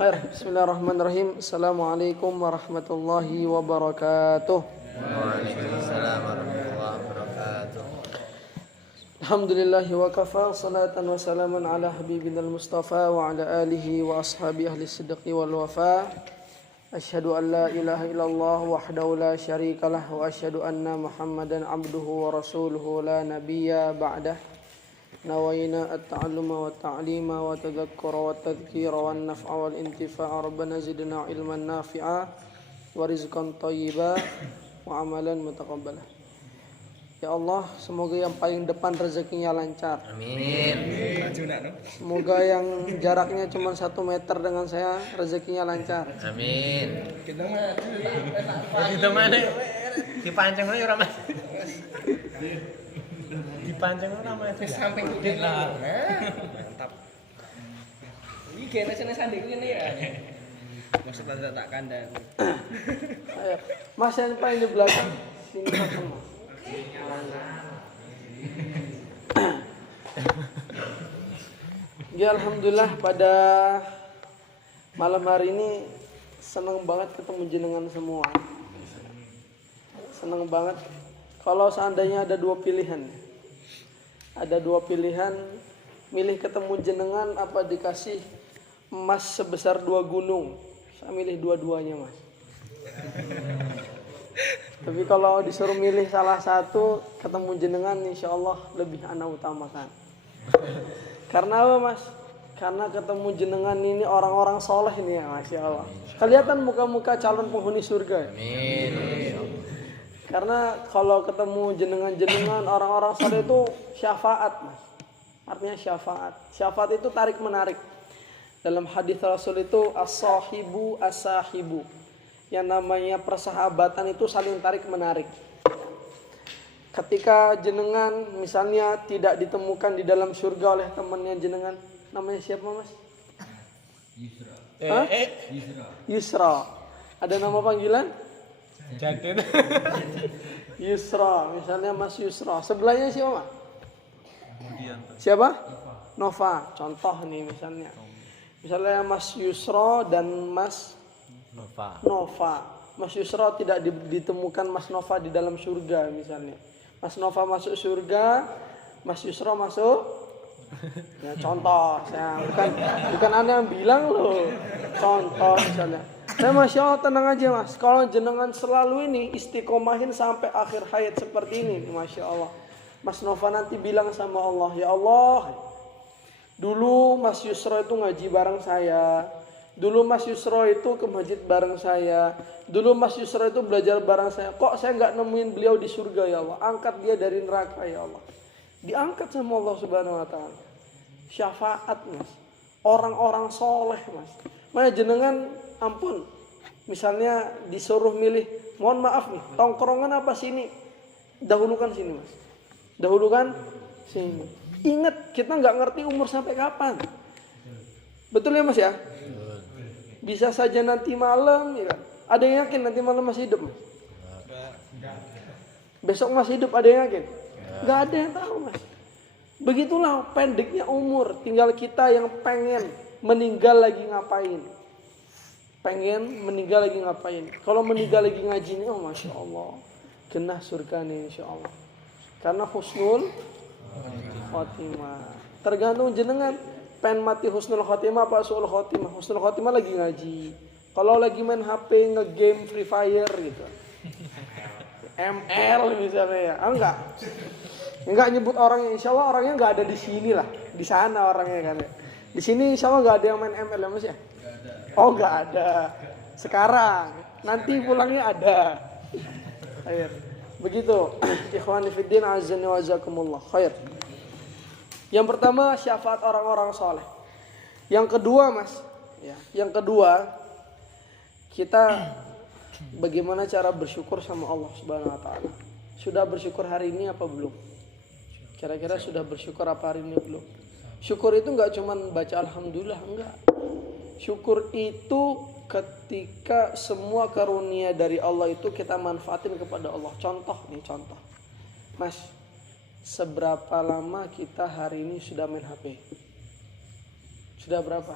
Bismillahirrahmanirrahim. Assalamualaikum warahmatullahi wabarakatuh. Waalaikumsalam warahmatullahi wabarakatuh. Alhamdulillahi wa kafa, salatan wa salaman ala habibinal mustafa wa ala alihi wa ashabi ahli sidqi wal wafa. Asyhadu an la ilaha illallah wahdahu la syarikalah wa asyhadu anna Muhammadan abduhu wa rasuluhu la nabiyya ba'dah. Nawayna at-ta'alluma wa ta'lima wa tadhakkura wa tadhkira wa naf'a wal intifa'a. Rabbana zidna ilman nafi'a wa rizqan thayyiba wa amalan mutaqabbala. Ya Allah, semoga yang paling depan rezekinya lancar. Amin. Semoga yang jaraknya cuma 1 meter dengan saya rezekinya lancar. Amin. Kita mana? Dipancing aja ora Mas. Dipancing ora Mas. Samping kudet lah. Mantap. Ini kene sene sanding ngene ya. Maksudnya tak kandang. Ayo, Mas yang paling di belakang. Sini Mas. Ya alhamdulillah pada malam hari ini senang banget ketemu jenengan semua. Senang banget. Kalau seandainya ada 2 pilihan. Ada 2 pilihan, milih ketemu jenengan apa dikasih emas sebesar 2 gunung. Saya milih dua-duanya, Mas. Tapi kalau disuruh milih salah satu, ketemu jenengan insya Allah lebih ana utamakan. Karena apa Mas? Karena ketemu jenengan ini orang-orang soleh nih ya, Masya Allah. Kelihatan muka-muka calon penghuni surga. Amin. Karena kalau ketemu jenengan-jenengan orang-orang soleh itu syafaat Mas. Artinya syafaat. Syafaat itu tarik menarik. Dalam hadis Rasul itu as-sahibu as-sahibu. Yang namanya persahabatan itu saling tarik menarik. Ketika jenengan misalnya tidak ditemukan di dalam surga oleh temannya jenengan, namanya siapa Mas? Yusra. Yusra. Yusra. Ada nama panggilan? Jadin. Yusra, misalnya Mas Yusra. Sebelahnya siapa? Siapa? Nova. Contoh nih misalnya. Misalnya Mas Yusra dan Mas Nova. Mas Yusra tidak ditemukan Mas Nova di dalam surga misalnya. Mas Nova masuk surga, Mas Yusra masuk. Ya contoh, saya bukan Anda yang bilang loh. Contoh misalnya. Saya Masya Allah tenang aja Mas. Kalau jenengan selalu ini istiqomahin sampai akhir hayat seperti ini, Masya Allah. Mas Nova nanti bilang sama Allah, ya Allah, dulu Mas Yusra itu ngaji bareng saya. Dulu Mas Yusra itu ke masjid bareng saya. Dulu Mas Yusra itu belajar bareng saya. Kok saya nggak nemuin beliau di surga ya Allah? Angkat dia dari neraka ya Allah. Diangkat sama Allah Subhanahu Wa Taala. Syafaat Mas. Orang-orang soleh Mas. Mana jenengan ampun. Misalnya disuruh milih. Mohon maaf nih. Tongkrongan apa sini? Dahulukan sini Mas. Dahulukan sini. Ingat kita nggak ngerti umur sampai kapan. Betul ya Mas ya? Bisa saja nanti malam ya. Ada yang yakin nanti malam masih hidup? Besok masih hidup ada yang yakin? Gak ada yang tahu Mas. Begitulah pendeknya umur. Tinggal kita yang pengen meninggal lagi ngapain. Pengen meninggal lagi ngapain. Kalau meninggal lagi ngaji nih, oh Masya Allah. Genah surga nih insya Allah. Karena husnul khotimah. Tergantung jenengan. Pengen mati husnul khotimah apa su'ul khotimah? Husnul khotimah lagi ngaji. Kalau lagi main HP nge-game Free Fire gitu. ML misalnya ya. Enggak nyebut orangnya. Insya Allah orangnya enggak ada di sini lah. Di sana orangnya kan. Di sini insya Allah enggak ada yang main ML ya Mas ya? Oh enggak ada. Sekarang. Nanti pulangnya ada. Khair. Begitu. Ikhwani fiddin azza wa jazakumullah. Khair. Yang pertama syafaat orang-orang soleh. Yang kedua Mas, ya, yang kedua kita bagaimana cara bersyukur sama Allah Subhanahu Wa Taala. Sudah bersyukur hari ini apa belum? Kira-kira sudah bersyukur apa hari ini belum? Syukur itu nggak cuma baca alhamdulillah, enggak. Syukur itu ketika semua karunia dari Allah itu kita manfaatin kepada Allah. Contoh nih contoh, Mas. Seberapa lama kita hari ini sudah main HP? Sudah berapa?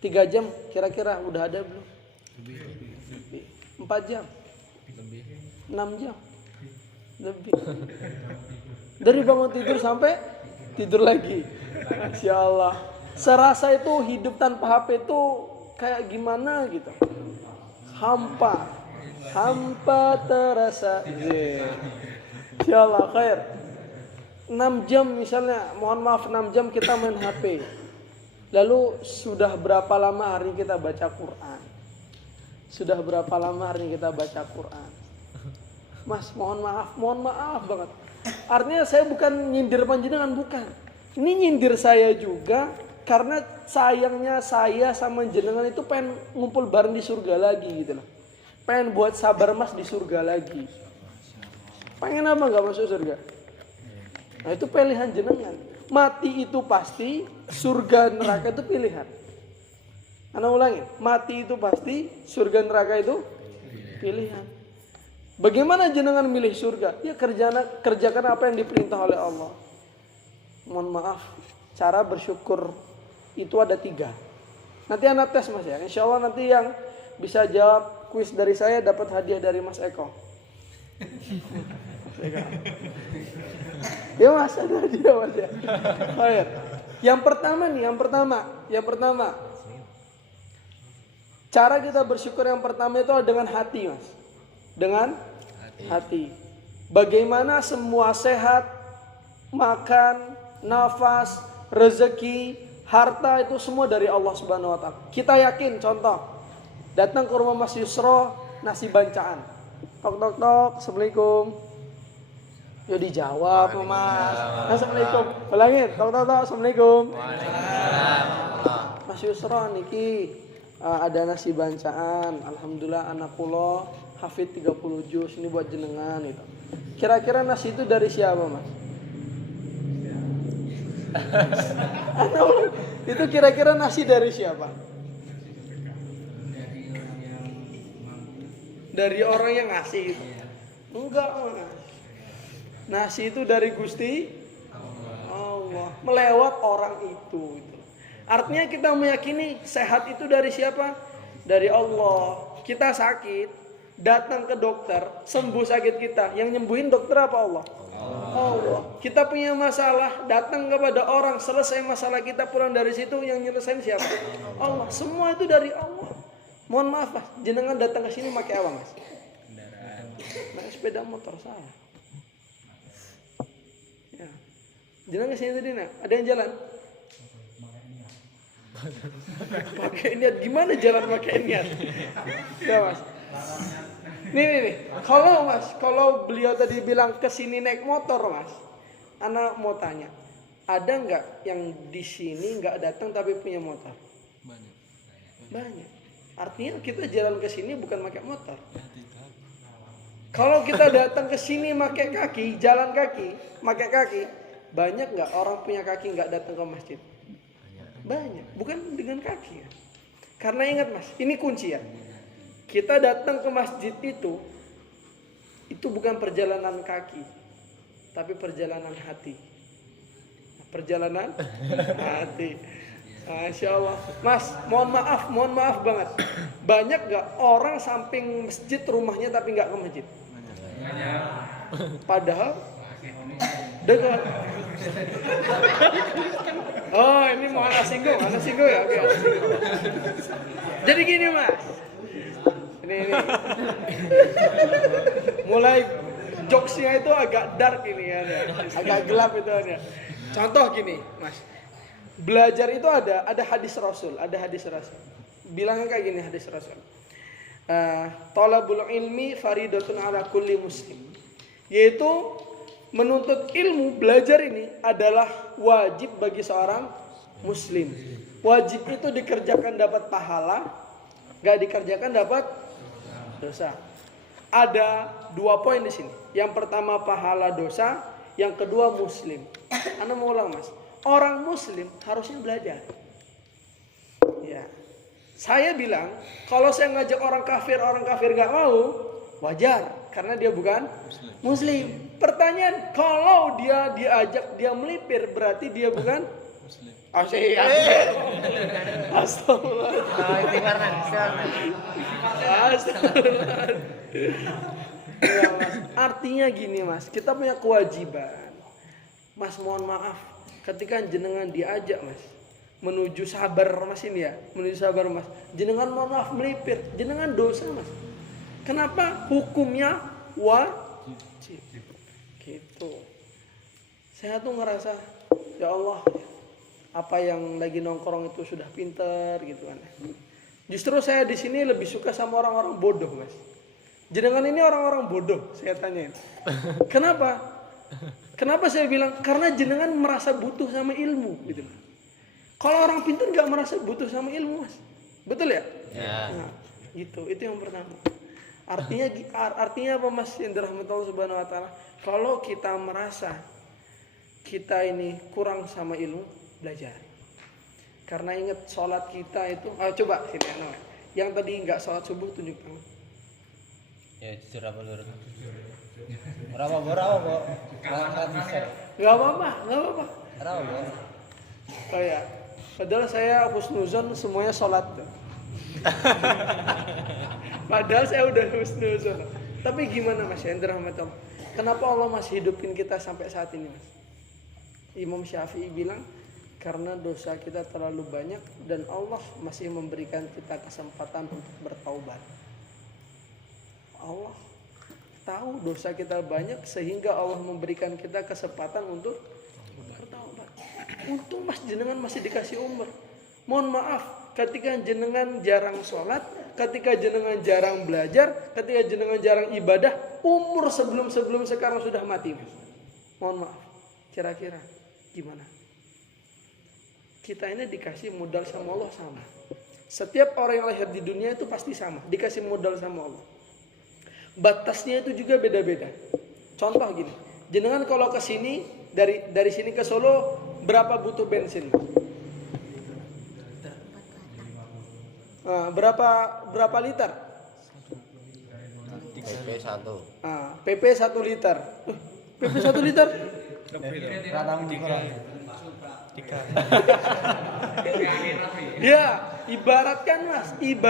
3 jam kira-kira udah ada belum? 4 jam? 6 jam? Lebih. Dari bangun tidur sampai tidur lagi. Masya Allah. Serasa itu hidup tanpa HP itu kayak gimana gitu. Hampa terasa. Masya Allah khair. 6 jam misalnya, mohon maaf 6 jam kita main HP. Lalu sudah berapa lama hari kita baca Quran? Sudah berapa lama hari kita baca Quran? Mas, mohon maaf banget. Artinya saya bukan nyindir panjenengan, bukan. Ini nyindir saya juga karena sayangnya saya sama jenengan itu pengen ngumpul bareng di surga lagi gitu loh. Pengen buat sabar mas di surga lagi. Pengen apa nggak masuk surga? Nah itu pilihan jenengan. Mati itu pasti, surga neraka itu pilihan. Anda ulangin, mati itu pasti, surga neraka itu pilihan. Bagaimana jenengan milih surga? Ya kerjakan apa yang diperintah oleh Allah. Mohon maaf, cara bersyukur itu ada 3. Nanti anak tes mas ya. Insya Allah nanti yang bisa jawab kuis dari saya dapat hadiah dari Mas Eko. Ya mas, ada hadiah mas ya. Baik. Yang pertama. Cara kita bersyukur yang pertama itu dengan hati mas. Dengan hati. Bagaimana semua sehat, makan, nafas, rezeki, harta itu semua dari Allah Subhanahu wa taala. Kita yakin, contoh, datang ke rumah Mas Yusro, nasi bancaan. Tok tok tok, Assalamualaikum. Yo dijawab mas. Assalamualaikum. Ulangin, tok tok tok, Assalamualaikum. Mas Yusro niki ada nasi bancaan. Alhamdulillah anak kula hafid 30 juz ini buat jenengan itu. Kira-kira nasi itu dari siapa mas? Itu kira-kira nasi dari siapa? Dari orang yang ngasih itu. Enggak mas. Nasi itu dari Gusti Allah. Melewat orang itu. Artinya kita meyakini sehat itu dari siapa? Dari Allah. Kita sakit, datang ke dokter, sembuh sakit kita. Yang nyembuhin dokter apa Allah? Allah. Kita punya masalah, datang kepada orang, selesai masalah kita, pulang dari situ, yang nyelesain siapa? Allah. Semua itu dari Allah. Mohon maaf mas, jenengan datang ke sini pakai apa mas? Naik sepeda motor salah. Ya. Jenengan kesini tadi nak, ada yang jalan? Pakai niat, gimana jalan pakai niat? Ya mas. Nih. Kalau beliau tadi bilang kesini naik motor mas, anak mau tanya, ada nggak yang di sini nggak datang tapi punya motor? Banyak. Artinya kita jalan ke sini bukan pakai motor. Kalau kita datang ke sini pakai kaki, jalan kaki, pakai kaki, banyak nggak orang punya kaki nggak datang ke masjid? Banyak. Bukan dengan kaki ya. Karena ingat mas, ini kunci ya. Kita datang ke masjid itu bukan perjalanan kaki, tapi perjalanan hati. Perjalanan hati. Masya Allah. Mas, mohon maaf banget. Banyak gak orang samping masjid rumahnya tapi gak ke masjid? Padahal dekat. Oh ini mau anak singgung ya? Oke. Jadi gini mas. Ini. Mulai jokesnya itu agak dark ini ya. Agak gelap itu ada. Contoh gini mas. Belajar itu ada hadis Rasul, Bilangnya kayak gini hadis Rasul. Talabul ilmi faridatun ala kulli muslim. Yaitu menuntut ilmu, belajar ini adalah wajib bagi seorang muslim. Wajib itu dikerjakan dapat pahala, gak dikerjakan dapat dosa. Ada 2 poin di sini. Yang pertama pahala dosa, yang kedua muslim. Anda mau ulang mas. Orang muslim harusnya belajar. Ya. Saya bilang, kalau saya ngajak orang kafir gak mau, wajar. Karena dia bukan muslim. Pertanyaan, kalau dia diajak, dia melipir, berarti dia bukan Asik. Astagfirullah. Istighfar nang. Astagfirullah. Ya, Mas. Artinya gini Mas, kita punya kewajiban. Mas mohon maaf, ketika jenengan diajak Mas menuju sabar Mas ini ya, menuju sabar Mas. Jenengan mohon maaf melipir, jenengan dosa Mas. Kenapa? Hukumnya wajib. Gitu. Saya tuh ngerasa, ya Allah, apa yang lagi nongkrong itu sudah pinter gitu kan. Justru saya di sini lebih suka sama orang-orang bodoh Mas. Jenengan ini orang-orang bodoh, saya tanyain. Kenapa? Kenapa saya bilang? Karena jenengan merasa butuh sama ilmu gitu. Kalau orang pintar nggak merasa butuh sama ilmu Mas. Betul ya? Ya. Nah, gitu. Itu yang pertama. Artinya apa Mas yang dirahmati Allah Subhanahu wa taala? Kalau kita merasa kita ini kurang sama ilmu, belajar. Karena ingat sholat kita itu, coba sini yang tadi nggak sholat subuh tunjuk tangan. Ya jujur apa lur? Berapa kok? Nggak apa-apa. Berapa? Oh ya, padahal saya husnuzon semuanya sholat. Padahal saya udah husnuzon. Tapi gimana Mas Hendra Rahmatullah? Kenapa Allah masih hidupin kita sampai saat ini Mas? Imam Syafi'i bilang karena dosa kita terlalu banyak dan Allah masih memberikan kita kesempatan untuk bertaubat. Allah tahu dosa kita banyak sehingga Allah memberikan kita kesempatan untuk bertaubat. Untung Mas jenengan masih dikasih umur. Mohon maaf, ketika jenengan jarang sholat, ketika jenengan jarang belajar, ketika jenengan jarang ibadah, umur sebelum sekarang sudah mati Mas. Mohon maaf, kira-kira gimana? Kita ini dikasih modal sama Allah sama. Setiap orang yang lahir di dunia itu pasti sama, dikasih modal sama Allah. Batasnya itu juga beda-beda. Contoh gini, jenengan kalau ke sini dari sini ke Solo berapa butuh bensin? Berapa liter? PP 1. PP 1 liter. PP 1 liter? Ya, ibaratkan Mas, 2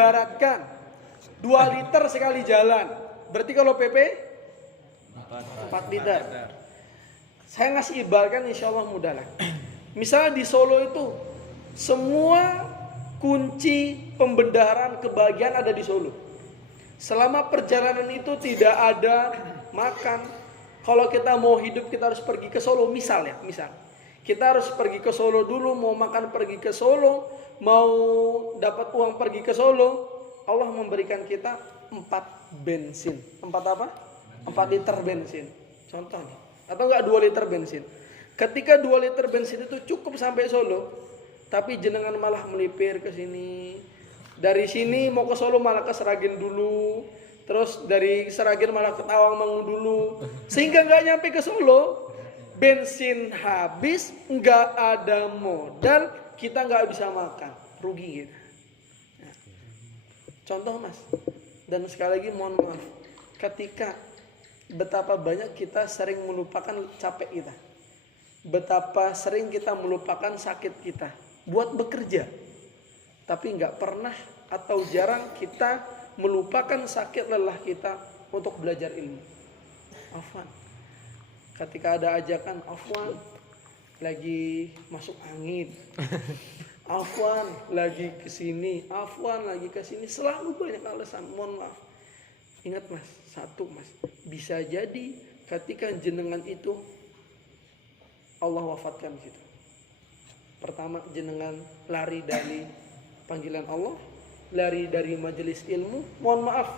liter sekali jalan. Berarti kalau PP 4 liter. Saya ngasih ibaratkan insya Allah mudah lah. Misalnya di Solo itu semua kunci pembendaharaan kebahagiaan ada di Solo. Selama perjalanan itu tidak ada makan. Kalau kita mau hidup kita harus pergi ke Solo misal. Kita harus pergi ke Solo dulu, mau makan pergi ke Solo, mau dapat uang pergi ke Solo. Allah memberikan kita 4 bensin. 4 apa? 4 liter bensin. Contoh nih. Atau enggak 2 liter bensin. Ketika 2 liter bensin itu cukup sampai Solo, tapi jenengan malah melipir ke sini. Dari sini mau ke Solo malah ke Seragen dulu. Terus dari Seragen malah ke Tawangmangu dulu. Sehingga enggak nyampe ke Solo. Bensin habis, enggak ada modal, kita enggak bisa makan. Rugi kita. Nah. Contoh Mas. Dan sekali lagi mohon maaf, ketika betapa banyak kita sering melupakan capek kita, betapa sering kita melupakan sakit kita buat bekerja, tapi nggak pernah atau jarang kita melupakan sakit lelah kita untuk belajar ilmu. Afwan, ketika ada ajakan, afwan, lagi masuk angin. Afwan lagi kesini, afwan lagi kesini, selalu banyak alasan. Mohon maaf. Ingat Mas, satu Mas, bisa jadi ketika jenengan itu Allah wafatkan gitu. Pertama jenengan lari dari panggilan Allah, lari dari majelis ilmu. Mohon maaf,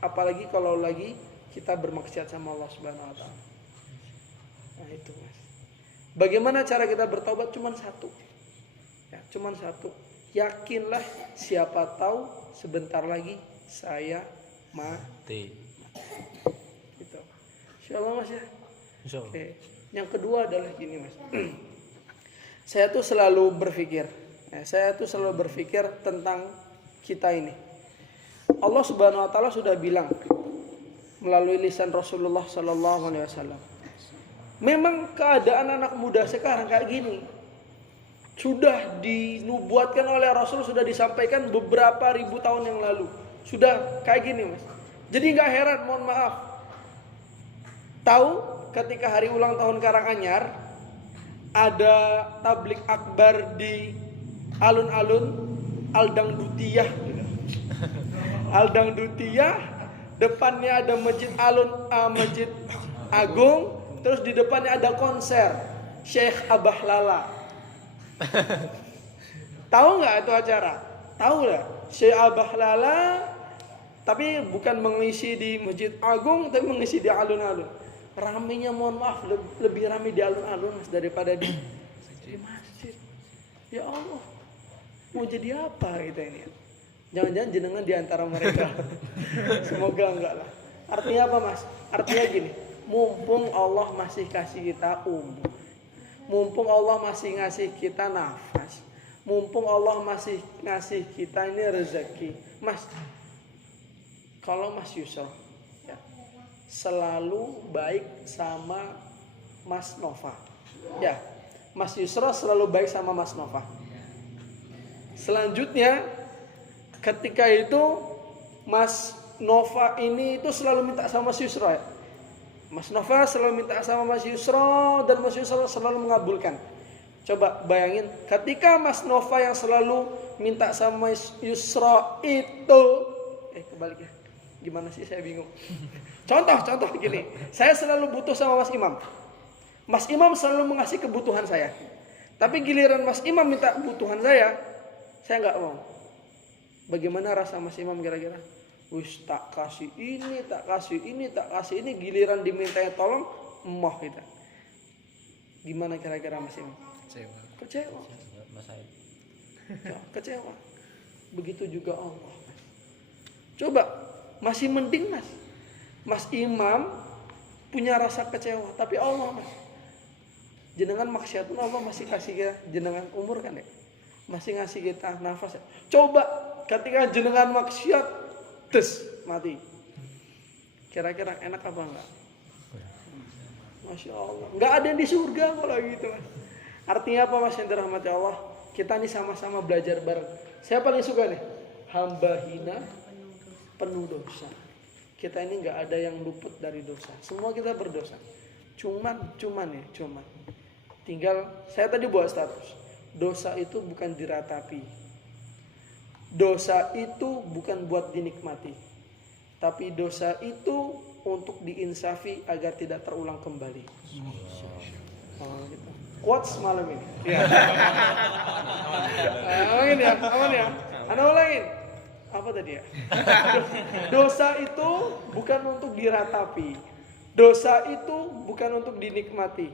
apalagi kalau lagi kita bermaksiat sama Allah Subhanahu wa taala. Nah itu Mas. Bagaimana cara kita bertaubat? Cuman satu. Cuman satu, yakinlah siapa tahu sebentar lagi saya mati. Gitu. Insyaallah Mas ya. Insyaallah. Oke. Yang kedua adalah gini Mas. Saya tuh selalu berpikir tentang kita ini. Allah Subhanahu wa taala sudah bilang melalui lisan Rasulullah sallallahu alaihi wasallam. Memang keadaan anak muda sekarang kayak gini. Sudah dinubuatkan oleh Rasul, sudah disampaikan beberapa ribu tahun yang lalu. Sudah kayak gini mas. Jadi nggak heran, mohon maaf. Tahu ketika hari ulang tahun Karanganyar ada tablik akbar di alun-alun Aldang Dutiyah. Aldang Dutiyah, depannya ada Masjid Masjid Agung, terus di depannya ada konser Syekh Abah Lala. Tahu nggak itu acara? Tahu nggak? Syekh Abah Lala, tapi bukan mengisi di Masjid Agung, tapi mengisi di alun-alun. Ramenya mohon maaf lebih ramai di alun-alun mas daripada di masjid. Ya Allah, mau jadi apa kita ini? Jangan-jangan jenengan di antara mereka. Semoga enggak lah. Artinya apa mas? Artinya gini, mumpung Allah masih kasih kita umur, mumpung Allah masih ngasih kita nafas, mumpung Allah masih ngasih kita ini rezeki, mas. Kalau Mas Yusra ya, selalu baik sama Mas Nova, ya, Mas Yusra selalu baik sama Mas Nova. Selanjutnya, ketika itu Mas Nova ini itu selalu minta sama Mas Yusra ya. Mas Nova selalu minta sama Mas Yusra dan Mas Yusra selalu mengabulkan. Coba bayangin, ketika Mas Nova yang selalu minta sama Mas Yusra itu, kebalik ya. Gimana sih, saya bingung. Contoh gini, saya selalu butuh sama Mas Imam. Mas Imam selalu mengasih kebutuhan saya. Tapi giliran Mas Imam minta kebutuhan saya nggak mau. Bagaimana rasa Mas Imam kira-kira? Wis tak kasih ini, tak kasih ini, giliran dimintanya tolong, emoh kita. Gimana kira-kira Mas Imam? Kecewa. Ya, kecewa. Begitu juga Allah. Coba, masih mending Mas Imam punya rasa kecewa, tapi Allah mas, jenengan maksiatun Allah masih kasih kita jenengan umur kan ya, masih ngasih kita nafas ya. Coba ketika jenengan maksiat tes mati, kira-kira enak apa enggak? Masya Allah, nggak ada yang di surga kalau gitu mas. Artinya apa mas yang dirahmati Allah? Kita nih sama-sama belajar bareng. Saya paling suka nih, hamba hina penuh dosa. Kita ini nggak ada yang luput dari dosa. Semua kita berdosa. Cuman. Tinggal saya tadi buat status. Dosa itu bukan diratapi. Dosa itu bukan buat dinikmati. Tapi dosa itu untuk diinsafi agar tidak terulang kembali. Gitu. Quotes malam ini. Ya. Aman ya. Anda ulangin. Apa tadi ya? Dosa itu bukan untuk diratapi. Dosa itu bukan untuk dinikmati.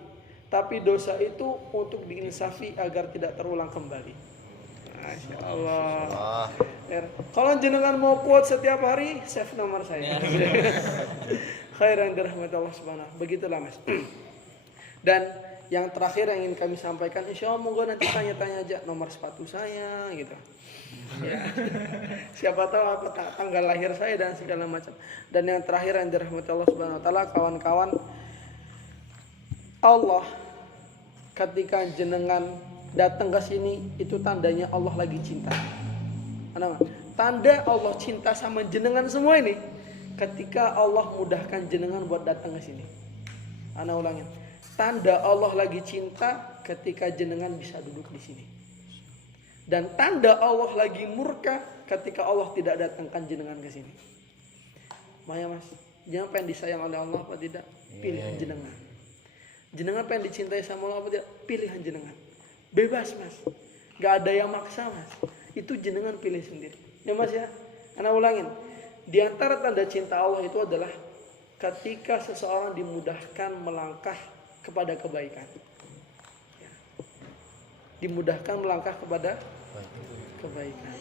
Tapi dosa itu untuk diinsafi agar tidak terulang kembali. Masya Allah. Kalau jenengan mau quote setiap hari, save nomor saya. Khairan dirahmati Allah subhanahu. Begitulah mas. Dan yang terakhir yang ingin kami sampaikan, insya Allah monggo nanti tanya-tanya aja nomor sepatu saya gitu. Ya. Siapa tahu apa tanggal lahir saya dan segala macam. Dan yang terakhir yang dirahmati Allah Subhanahu wa taala, kawan-kawan, Allah ketika jenengan datang ke sini itu tandanya Allah lagi cinta. Tanda Allah cinta sama jenengan semua ini ketika Allah mudahkan jenengan buat datang ke sini. Ana ulangin. Tanda Allah lagi cinta ketika jenengan bisa duduk di sini. Dan tanda Allah lagi murka ketika Allah tidak datangkan jenengan ke sini. Maya mas, jangan pengen disayang oleh Allah apa tidak? Pilihan jenengan. Jenengan pengen dicintai sama Allah apa tidak? Pilihan jenengan. Bebas mas, gak ada yang maksa mas. Itu jenengan pilih sendiri. Ya mas ya, ana ulangin. Di antara tanda cinta Allah itu adalah ketika seseorang dimudahkan melangkah kepada kebaikan. Ya. Dimudahkan melangkah kepada kebaikan.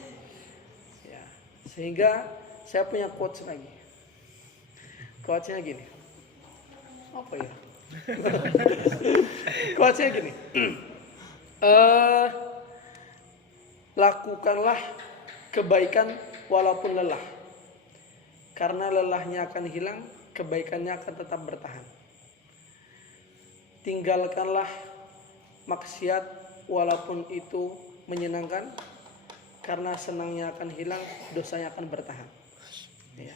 Ya. Sehingga saya punya quotes lagi. Quotesnya gini. Apa ya? Quotesnya gini. Lakukanlah kebaikan walaupun lelah. Karena lelahnya akan hilang, kebaikannya akan tetap bertahan. Tinggalkanlah maksiat walaupun itu menyenangkan, karena senangnya akan hilang, dosanya akan bertahan. Ya,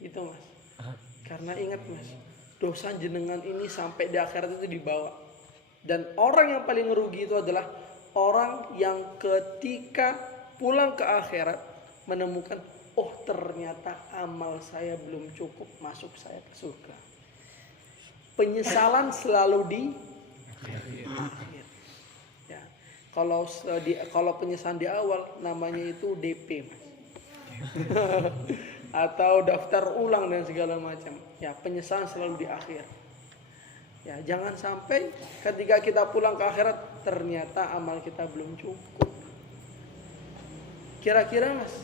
itu Mas. Karena ingat Mas, dosa jenengan ini sampai di akhirat itu dibawa. Dan orang yang paling merugi itu adalah orang yang ketika pulang ke akhirat menemukan, oh ternyata amal saya belum cukup masuk saya ke surga. Penyesalan selalu di akhir. Ya. Kalau penyesalan di awal namanya itu DP Mas. Atau daftar ulang dan segala macam. Ya, penyesalan selalu di akhir. Ya, jangan sampai ketika kita pulang ke akhirat ternyata amal kita belum cukup. Kira-kira Mas,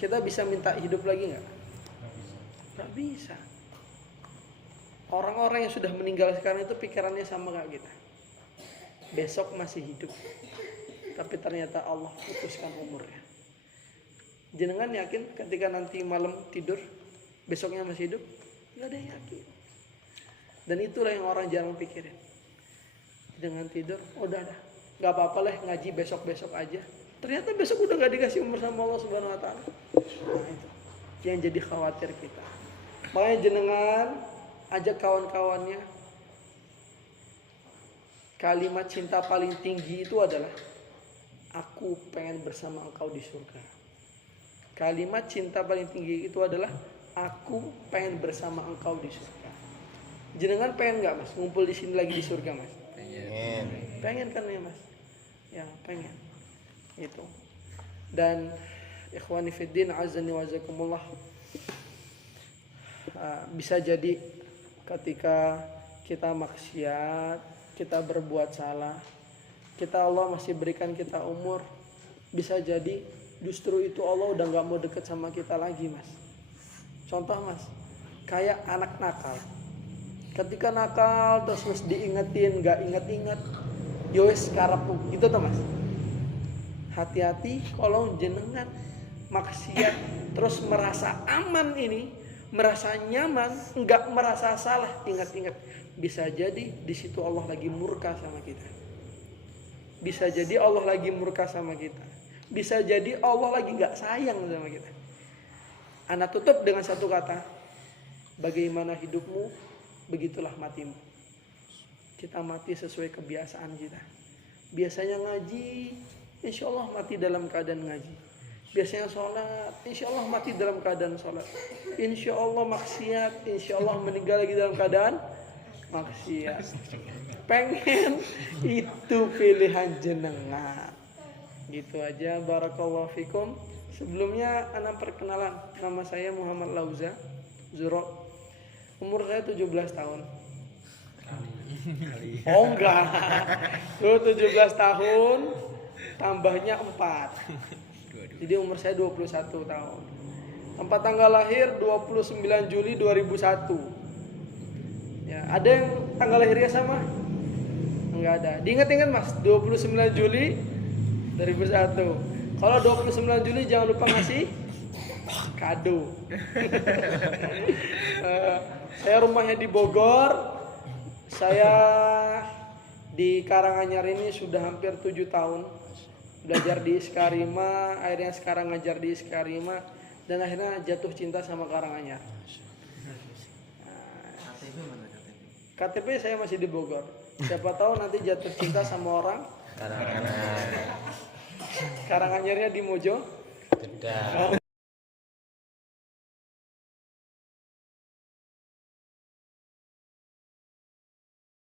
kita bisa minta hidup lagi nggak? Nggak bisa. Orang-orang yang sudah meninggal sekarang itu pikirannya sama kayak kita. Besok masih hidup, tapi ternyata Allah putuskan umurnya. Jenengan yakin ketika nanti malam tidur besoknya masih hidup? Nggak ada yang yakin. Dan itulah yang orang jarang pikirin. Dengan tidur, udah dah, nggak apa-apa lah ngaji besok-besok aja. Ternyata besok udah nggak dikasih umur sama Allah Subhanahu Wa Taala. Nah itu yang jadi khawatir kita. Makanya jenengan ajak kawan-kawannya. Kalimat cinta paling tinggi itu adalah aku pengen bersama engkau di surga. Kalimat cinta paling tinggi itu adalah aku pengen bersama engkau di surga. Jenengan pengen nggak Mas ngumpul di sini lagi di surga Mas? Pengen. Pengen kan ya Mas? Ya pengen. Itu. Dan ikhwani fiddin azani wa jazakumullah. Bisa jadi ketika kita maksiat, kita berbuat salah, Allah masih berikan kita umur, bisa jadi justru itu Allah udah gak mau deket sama kita lagi Mas. Contoh Mas, kayak anak nakal. Ketika nakal terus diingetin gak inget-inget, yowes karapu gitu tuh Mas. Hati-hati kalau jenengan maksiat terus merasa aman ini, merasa nyaman, enggak merasa salah, ingat-ingat bisa jadi di situ Allah lagi murka sama kita. Bisa jadi Allah lagi murka sama kita. Bisa jadi Allah lagi enggak sayang sama kita. Ana tutup dengan satu kata, bagaimana hidupmu, begitulah matimu. Kita mati sesuai kebiasaan kita. Biasanya ngaji, insya Allah mati dalam keadaan ngaji. Biasanya sholat, insya Allah mati dalam keadaan sholat. Insya Allah maksiat, insya Allah meninggal lagi dalam keadaan maksiat. Pengen itu pilihan jenengan. Gitu aja. Barakallahu fikum. Sebelumnya ana perkenalan, nama saya Muhammad Lauza Zuro. Umur saya 17 tahun. Oh enggak. Tuh 17 tahun tambahnya 4. Jadi umur saya 21 tahun. Tempat tanggal lahir 29 Juli 2001. Ya, ada yang tanggal lahirnya sama? Enggak ada. Diingat-ingat Mas, 29 Juli 2001. Kalau 29 Juli jangan lupa ngasih kado. Saya rumahnya di Bogor. Saya di Karanganyar ini sudah hampir 7 tahun. Belajar di Iskarima, akhirnya sekarang ngajar di Iskarima, dan akhirnya jatuh cinta sama Karanganyar. KTP saya masih di Bogor. Siapa tahu nanti jatuh cinta sama orang Karanganyarnya di Mojo. Tidak.